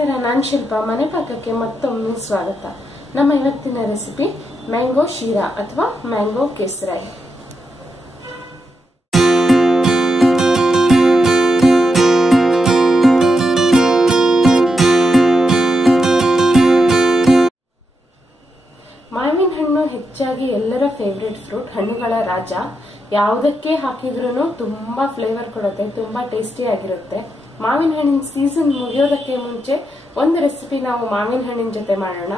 ನಮಸ್ಕಾರ, ನಾನು ಶಿಲ್ಪಾ. ಮನೆ ಪಾಕಕ್ಕೆ ಮತ್ತೊಮ್ಮೆ ಸ್ವಾಗತ. ನಮ್ಮ ಇವತ್ತಿನ ರೆಸಿಪಿ ಮ್ಯಾಂಗೋ ಶೀರಾ ಅಥವಾ ಮ್ಯಾಂಗೋ ಕೇಸರಾಯಿ. ಮಾವಿನ ಹಣ್ಣು ಹೆಚ್ಚಾಗಿ ಎಲ್ಲರ ಫೇವ್ರೆಟ್ ಫ್ರೂಟ್, ಹಣ್ಣುಗಳ ರಾಜ. ಯಾವುದಕ್ಕೆ ಹಾಕಿದ್ರೂ ತುಂಬಾ ಫ್ಲೇವರ್ ಕೊಡುತ್ತೆ, ತುಂಬಾ ಟೇಸ್ಟಿ ಆಗಿರುತ್ತೆ. ಮಾವಿನ ಹಣ್ಣಿನ ಸೀಸನ್ ಮುಗಿಯೋದಕ್ಕೆ ಮುಂಚೆ ಒಂದು ರೆಸಿಪಿ ನಾವು ಮಾವಿನ ಹಣ್ಣಿನ ಜೊತೆ ಮಾಡೋಣ.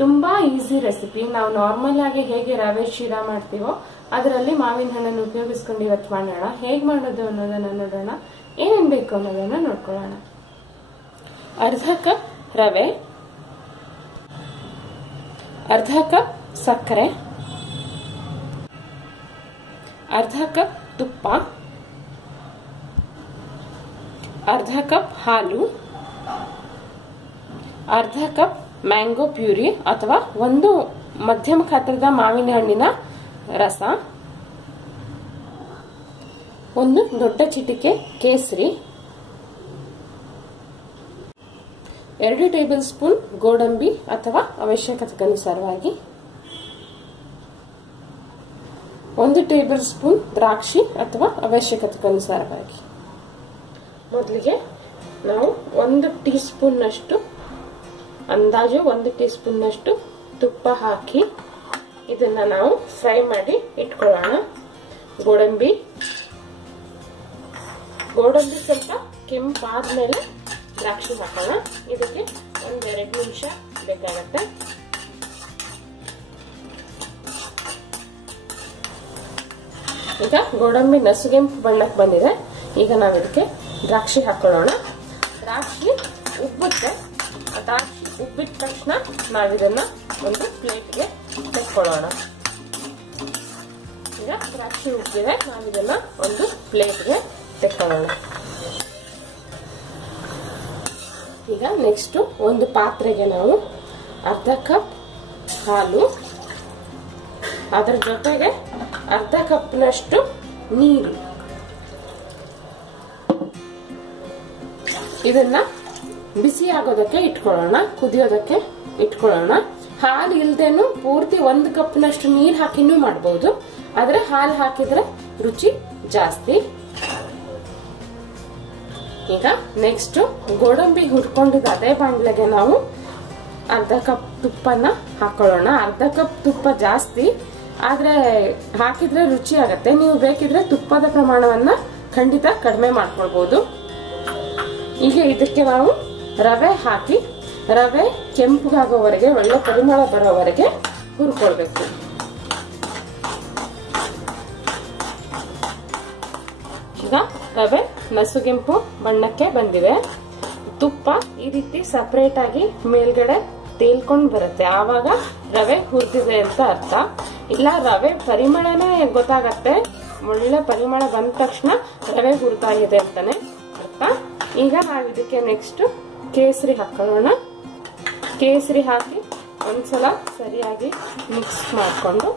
ತುಂಬಾ ಈಸಿ ರೆಸಿಪಿ. ನಾವು ನಾರ್ಮಲ್ ಆಗಿ ಹೇಗೆ ರವೆ ಶೀರಾ ಮಾಡ್ತೀವೋ ಅದರಲ್ಲಿ ಮಾವಿನ ಹಣ್ಣನ್ನು ಉಪಯೋಗಿಸ್ಕೊಂಡು ಇವತ್ತು ಮಾಡೋಣ. ಹೇಗೆ ಮಾಡೋದು ಅನ್ನೋದನ್ನ ನೋಡೋಣ. ಏನೇನ್ ಬೇಕು ಅನ್ನೋದನ್ನ ನೋಡ್ಕೊಳ್ಳೋಣ. ಅರ್ಧ ಕಪ್ ರವೆ, ಅರ್ಧ ಕಪ್ ಸಕ್ಕರೆ, ಅರ್ಧ ಕಪ್ ತುಪ್ಪ, ಅರ್ಧ ಕಪ್ ಹಾಲು, ಅರ್ಧ ಕಪ್ ಮ್ಯಾಂಗೋ ಪ್ಯೂರಿ ಅಥವಾ ಒಂದು ಮಧ್ಯಮ ಗಾತ್ರದ ಮಾವಿನ ಹಣ್ಣಿನ ರಸ, ಒಂದು ದೊಡ್ಡ ಚಿಟಿಕೆ ಕೇಸರಿ, 2 ಟೇಬಲ್ ಸ್ಪೂನ್ ಗೋಡಂಬಿ ಅಥವಾ ಅವಶ್ಯಕತೆಗನುಸಾರವಾಗಿ, 1 ಟೇಬಲ್ ಸ್ಪೂನ್ ದ್ರಾಕ್ಷಿ ಅಥವಾ ಅವಶ್ಯಕತೆಗನುಸಾರವಾಗಿ. ಮೊದಲಿಗೆ ನಾವು 1 ಟೀ ಸ್ಪೂನ್ ನಷ್ಟು, ಅಂದಾಜು 1 ಟೀ ಸ್ಪೂನ್ ನಷ್ಟು ತುಪ್ಪ ಹಾಕಿ ಇದನ್ನ ನಾವು ಫ್ರೈ ಮಾಡಿ ಇಟ್ಕೊಳ್ಳೋಣ. ಗೋಡಂಬಿ ಸ್ವಲ್ಪ ಕೆಂಪಾದ್ಮೇಲೆ ದ್ರಾಕ್ಷಿ ಹಾಕೋಣ. ಇದಕ್ಕೆ 1-2 ನಿಮಿಷ ಬೇಕಾಗತ್ತೆ. ಈಗ ಗೋಡಂಬಿ ನಸುಗೆಂಪು ಬಣ್ಣಕ್ಕೆ ಬಂದಿದೆ. ಈಗ ನಾವು ಇದಕ್ಕೆ ದ್ರಾಕ್ಷಿ ಹಾಕೊಳ್ಳೋಣ. ದ್ರಾಕ್ಷಿ ಉಬ್ಬುತ್ತೆ. ದ್ರಾಕ್ಷಿ ಉಬ್ಬಿದ ತಕ್ಷಣ ನಾವಿದನ್ನ ಒಂದು ಪ್ಲೇಟ್ಗೆ ತೆಕ್ಕೊಳ್ಳೋಣ. ಈಗ ದ್ರಾಕ್ಷಿ ಉಬ್ಬಿದೆ, ನಾವಿದನ್ನ ಒಂದು ಪ್ಲೇಟ್ಗೆ ತೆಕ್ಕೊಳ್ಳೋಣ. ಈಗ ನೆಕ್ಸ್ಟ್ ಒಂದು ಪಾತ್ರೆಗೆ ನಾವು ಅರ್ಧ ಕಪ್ ಹಾಲು, ಅದರ ಜೊತೆಗೆ ಅರ್ಧ ಕಪ್ನಷ್ಟು ನೀರು, ಇದನ್ನ ಬಿಸಿ ಆಗೋದಕ್ಕೆ ಇಟ್ಕೊಳ್ಳೋಣ, ಕುದಿಯೋದಕ್ಕೆ ಇಟ್ಕೊಳ್ಳೋಣ. ಹಾಲು ಇಲ್ದೇನು ಪೂರ್ತಿ 1 ಕಪ್ನಷ್ಟು ನೀರು ಹಾಕಿನೂ ಮಾಡಬಹುದು, ಆದ್ರೆ ಹಾಲು ಹಾಕಿದ್ರೆ ರುಚಿ ಜಾಸ್ತಿ. ಈಗ ನೆಕ್ಸ್ಟ್ ಗೋಡಂಬಿ ಹುರ್ಕೊಂಡಿದ್ದ ಅದೇ ಬಾಂಡ್ಲೆಗೆ ನಾವು ಅರ್ಧ ಕಪ್ ತುಪ್ಪನ ಹಾಕೊಳ್ಳೋಣ. ಅರ್ಧ ಕಪ್ ತುಪ್ಪ ಜಾಸ್ತಿ, ಆದ್ರೆ ಹಾಕಿದ್ರೆ ರುಚಿ ಆಗತ್ತೆ. ನೀವು ಬೇಕಿದ್ರೆ ತುಪ್ಪದ ಪ್ರಮಾಣವನ್ನ ಖಂಡಿತ ಕಡಿಮೆ ಮಾಡ್ಕೊಳ್ಬಹುದು. ಈಗ ಇದಕ್ಕೆ ನಾವು ರವೆ ಹಾಕಿ, ರವೆ ಕೆಂಪುಗಾಗೋವರೆಗೆ, ಒಳ್ಳೆ ಪರಿಮಳ ಬರೋವರೆಗೆ ಹುರ್ಕೊಳ್ಬೇಕು. ಈಗ ರವೆ ನಸುಗೆಂಪು ಬಣ್ಣಕ್ಕೆ ಬಂದಿವೆ. ತುಪ್ಪ ಈ ರೀತಿ ಸಪರೇಟ್ ಆಗಿ ಮೇಲ್ಗಡೆ ತೇಲ್ಕೊಂಡು ಬರುತ್ತೆ, ಆವಾಗ ರವೆ ಹುರಿದಿದೆ ಅಂತ ಅರ್ಥ. ಇಲ್ಲ ರವೆ ಪರಿಮಳನೇ ಗೊತ್ತಾಗತ್ತೆ, ಒಳ್ಳೆ ಪರಿಮಳ ಬಂದ ತಕ್ಷಣ ರವೆ ಹುರಿತಾ ಇದೆ ಅಂತಾನೆ ಅರ್ಥ. ಈಗ ನಾವು ಇದಕ್ಕೆ ನೆಕ್ಸ್ಟ್ ಕೇಸರಿ ಹಾಕೊಳ್ಳೋಣ. ಕೇಸರಿ ಹಾಕಿ ಒಂದ್ಸಲ ಸರಿಯಾಗಿ ಮಿಕ್ಸ್ ಮಾಡಿಕೊಂಡು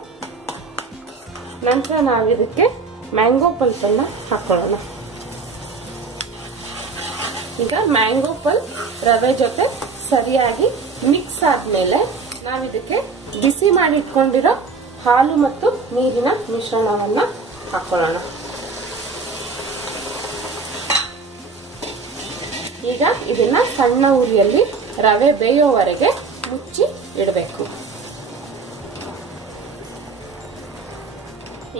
ನಂತರ ನಾವು ಇದಕ್ಕೆ ಮ್ಯಾಂಗೋ ಪಲ್ಪ್ ಅನ್ನ ಹಾಕೊಳ್ಳೋಣ. ಈಗ ಮ್ಯಾಂಗೋ ಪಲ್ಪ್ ರವೆ ಜೊತೆ ಸರಿಯಾಗಿ ಮಿಕ್ಸ್ ಆದ್ಮೇಲೆ ನಾವಿದಕ್ಕೆ ಬಿಸಿ ಮಾಡಿ ಇಟ್ಕೊಂಡಿರೋ ಹಾಲು ಮತ್ತು ನೀರಿನ ಮಿಶ್ರಣವನ್ನ ಹಾಕೊಳ್ಳೋಣ. ಈಗ ಇದನ್ನ ಸಣ್ಣ ಉರಿಯಲ್ಲಿ ರವೆ ಬೇಯೋವರೆಗೆ ಮುಚ್ಚಿ ಇಡಬೇಕು.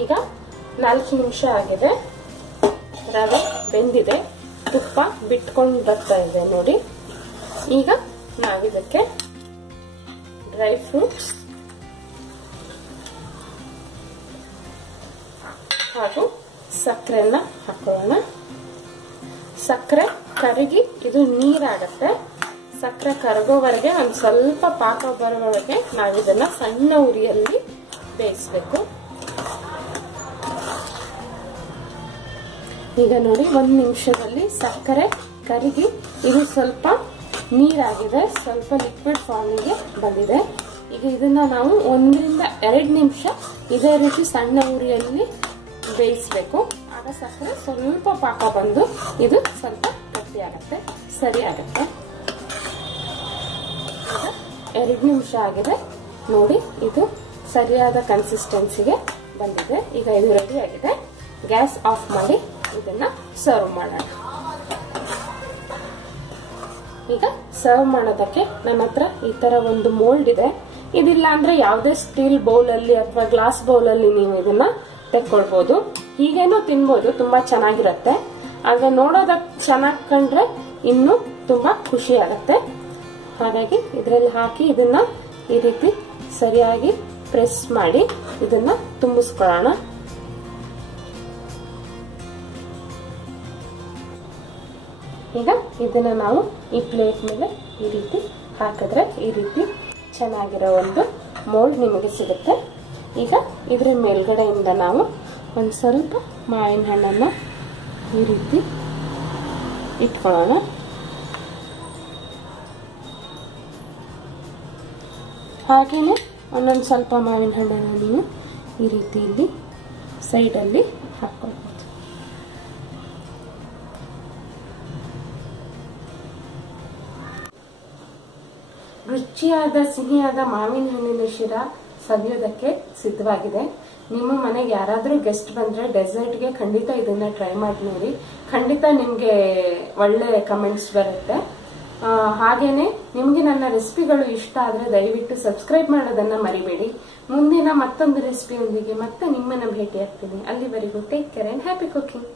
ಈಗ 4 ನಿಮಿಷ ಆಗಿದೆ, ರವೆ ಬೆಂದಿದೆ, ತುಪ್ಪ ಬಿಟ್ಕೊಂಡು ಬರ್ತಾ ಇದೆ ನೋಡಿ. ಈಗ ನಾವಿದಕ್ಕೆ ಡ್ರೈ ಫ್ರೂಟ್ಸ್ ಹಾಗೂ ಸಕ್ಕರೆಯನ್ನ ಹಾಕೊಳ್ಳೋಣ. ಸಕ್ಕರೆ ಕರಗಿ ಇದು ನೀರಾಗತ್ತೆ. ಸಕ್ಕರೆ ಕರಗೋವರೆಗೆ ಒಂದು ಸ್ವಲ್ಪ ಪಾಕ ಬರೋವರೆಗೆ ನಾವಿದನ್ನ ಸಣ್ಣ ಉರಿಯಲ್ಲಿ ಬೇಯಿಸ್ಬೇಕು. ಈಗ ನೋಡಿ 1 ನಿಮಿಷದಲ್ಲಿ ಸಕ್ಕರೆ ಕರಗಿ ಇದು ಸ್ವಲ್ಪ ನೀರಾಗಿದೆ, ಸ್ವಲ್ಪ ಲಿಕ್ವಿಡ್ ಫಾರ್ಮಿಗೆ ಬಂದಿದೆ. ಈಗ ಇದನ್ನ ನಾವು 1-2 ನಿಮಿಷ ಇದೇ ರೀತಿ ಸಣ್ಣ ಉರಿಯಲ್ಲಿ ಬೇಯಿಸ್ಬೇಕು. ಆಗ ಸಕ್ಕರೆ ಸ್ವಲ್ಪ ಪಾಕ ಬಂದು ಇದು ಸ್ವಲ್ಪ ಗಟ್ಟಿ ಆಗತ್ತೆ, ಸರಿ ಆಗತ್ತೆ. 2 ನಿಮಿಷ ಆಗಿದೆ ನೋಡಿ. ಇದು ಸರಿಯಾದ ಕನ್ಸಿಸ್ಟೆನ್ಸಿಗೆ ಬಂದಿದೆ. ಈಗ ಇದು ರೆಡಿ ಆಗಿದೆ. ಗ್ಯಾಸ್ ಆಫ್ ಮಾಡಿ ಇದನ್ನ ಸರ್ವ್ ಮಾಡೋಣ. ಈಗ ಸರ್ವ್ ಮಾಡೋದಕ್ಕೆ ನನ್ನ ಹತ್ರ ಈ ತರ ಒಂದು ಮೋಲ್ಡ್ ಇದೆ. ಇದಿಲ್ಲ ಅಂದ್ರೆ ಯಾವುದೇ ಸ್ಟೀಲ್ ಬೌಲ್ ಅಲ್ಲಿ ಅಥವಾ ಗ್ಲಾಸ್ ಬೌಲ್ ಅಲ್ಲಿ ನೀವು ಇದನ್ನ ತೆಕ್ಕೊಳ್ಬಹುದು. ಹೀಗೇನೂ ತಿನ್ಬೋದು, ತುಂಬಾ ಚೆನ್ನಾಗಿರುತ್ತೆ. ಆಗ ನೋಡೋದಕ್ಕೆ ಚೆನ್ನಾಗಿ ಕಂಡ್ರೆ ಇನ್ನೂ ತುಂಬಾ ಖುಷಿ ಆಗತ್ತೆ. ಹಾಗಾಗಿ ಇದರಲ್ಲಿ ಹಾಕಿ ಇದನ್ನ ಈ ರೀತಿ ಸರಿಯಾಗಿ ಪ್ರೆಸ್ ಮಾಡಿ ಇದನ್ನ ತುಂಬಿಸ್ಕೊಳ್ಳೋಣ. ಈಗ ಇದನ್ನ ನಾವು ಈ ಪ್ಲೇಟ್ ಮೇಲೆ ಈ ರೀತಿ ಹಾಕಿದ್ರೆ ಈ ರೀತಿ ಚೆನ್ನಾಗಿರೋ ಒಂದು ಮೋಲ್ಡ್ ನಿಮಗೆ ಸಿಗುತ್ತೆ. ಈಗ ಇದರ ಮೇಲ್ಗಡೆಯಿಂದ ನಾವು ಒಂದು ಸ್ವಲ್ಪ ಮಾವಿನ ಹಣ್ಣನ್ನ ಈ ರೀತಿ ಇಟ್ಕೊಳ್ಳೋಣ. ಹಾಗೇನೆ ಒಂದೊಂದು ಸ್ವಲ್ಪ ಮಾವಿನ ಹಣ್ಣನ್ನು ನೀವು ಈ ರೀತಿ ಇಲ್ಲಿ ಸೈಡಲ್ಲಿ ಹಾಕ್ಕೊಳ್ಬೋದು. ರುಚಿಯಾದ ಸಿಹಿಯಾದ ಮಾವಿನ ಹಣ್ಣಿನ ಶಿರಾ ಸವಿಯೋದಕ್ಕೆ ಸಿದ್ಧವಾಗಿದೆ. ನಿಮ್ಮ ಮನೆಗೆ ಯಾರಾದ್ರೂ ಗೆಸ್ಟ್ ಬಂದ್ರೆ ಡೆಸರ್ಟ್ಗೆ ಖಂಡಿತ ಇದನ್ನ ಟ್ರೈ ಮಾಡಿ ನೋಡಿ. ಖಂಡಿತ ನಿಮ್ಗೆ ಒಳ್ಳೆ ಕಮೆಂಟ್ಸ್ ಬರುತ್ತೆ. ಹಾಗೇನೆ ನಿಮ್ಗೆ ನನ್ನ ರೆಸಿಪಿಗಳು ಇಷ್ಟ ಆದ್ರೆ ದಯವಿಟ್ಟು ಸಬ್ಸ್ಕ್ರೈಬ್ ಮಾಡೋದನ್ನ ಮರಿಬೇಡಿ. ಮುಂದಿನ ಮತ್ತೊಂದು ರೆಸಿಪಿಯೊಂದಿಗೆ ಮತ್ತೆ ನಿಮ್ಮನ್ನ ಭೇಟಿ ಆಗ್ತೀನಿ. ಅಲ್ಲಿವರೆಗೂ take care and happy cooking.